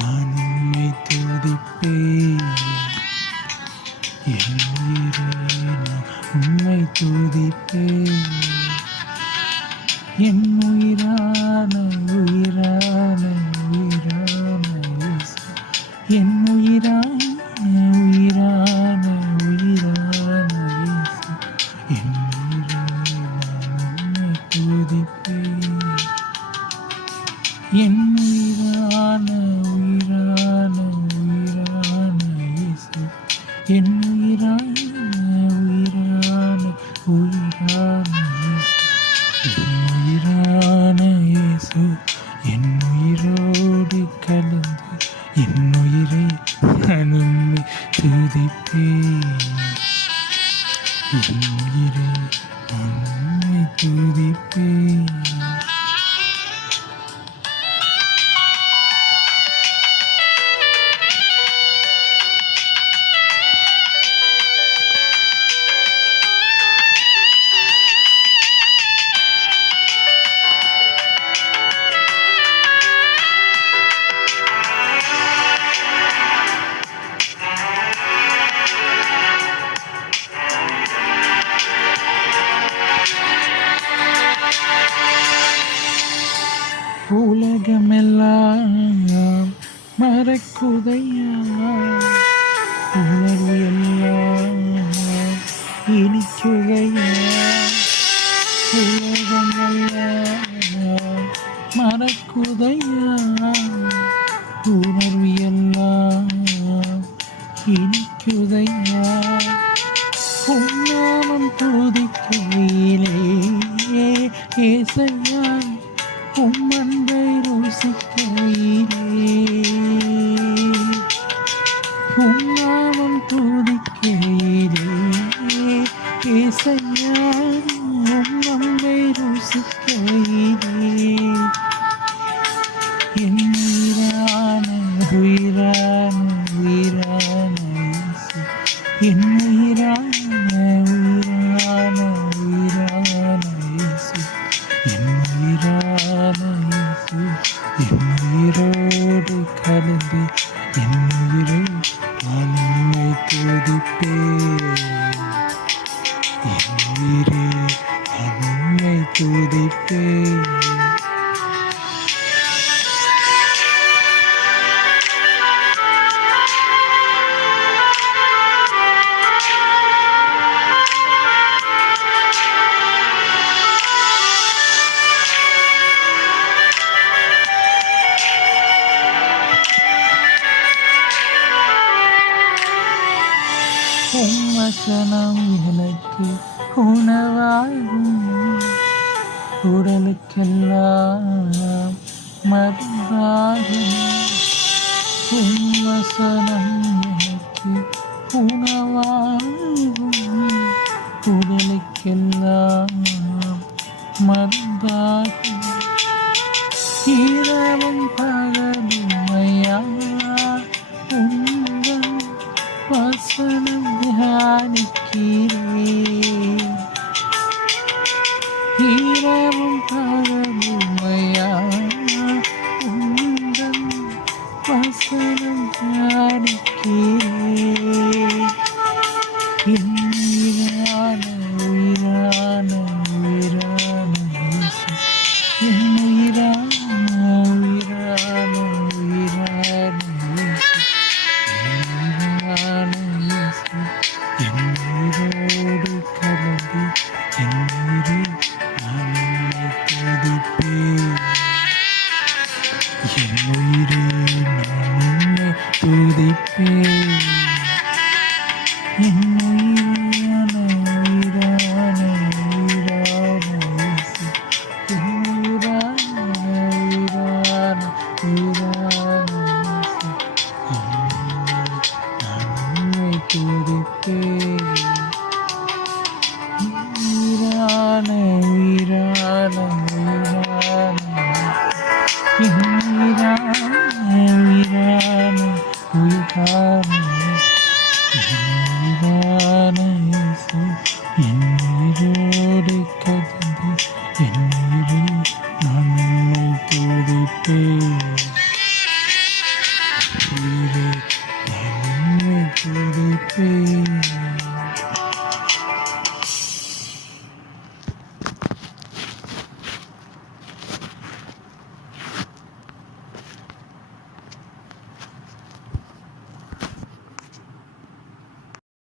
நான் உம்மை துதிப்பேன். என் உயிரே நான் உம்மை துதிப்பேன். என் உயிரான உயிரான உயிரான இயேசு. என் உயிரான உயிரான உயிரான இயேசு. என் உயிரே நான் உம்மை துதிப்பேன். என் உயிரான உயிரான உயிரான இயேசு. என் உயிரான உயிரான உயிரான இயேசு. என் உயிரான இயேசு. என் உயிரோடு கலந்து என் உயிரை நான் உம்மை துதிப்பேன். என் உயிரை நான் உம்மை துதிப்பேன். உலகமெல்லாம் மறக்குதையா, உணர்வு எல்லாம் இனிக்குதையா. உலகமெல்லாம் மறக்குதையா, உணர்வு எல்லாம் இனிக்குதையா. உன்னாமம் துதிக்கையிலே ஏசையா, உம்மன்பை ருசிக்கையிலே. உன்னாமம் துதிக்கையிலே ஏசையா, உம்மன்பை ருசிக்கையிலே. என் உயிரான உயிரான உயிரான இயேசு. என் உயிரான உயிரான உயிரான இயேசு. என் உயிரான இயேசு. என் உயிரோடு கலந்து என் உயிரை நான் உம்மை துதிப்பேன். என் உயிரே நான் உம்மை துதிப்பேன். உம் வசனம் எனக்கு உணவாகும், உடலுக்கெல்லாம் மருந்தாகும். உம் வசனம் எனக்கு உணவாகும், உடலுக்கெல்லாம் மருந்தாகும். இரவும் பகலுமையா உந்தன் வசனம் தியானிக்கிறேன். இரவும் பகலுமையா உந்தன் வசனம் தியானிக்கிறேன். என் உயிரான உயிரான உயிரான இயேசு. என் உயிரான உயிரான உயிரான இயேசு. என் உயிரோடு கலந்து என் உயிரை நான் உம்மை துதிப்பேன். என் உயிரை நான் உம்மை துதிப்பேன். என் உயிரான உயிரான உயிரான இயேசு. என் உயிரான உயிரான உயிரான இயேசு. நான் உம்மை துதிப்பேன். உயிரான உயிரான உயிரான உயிரான உயிரான உயிரான உயிரே நான் உம்மை துதிப்பேன்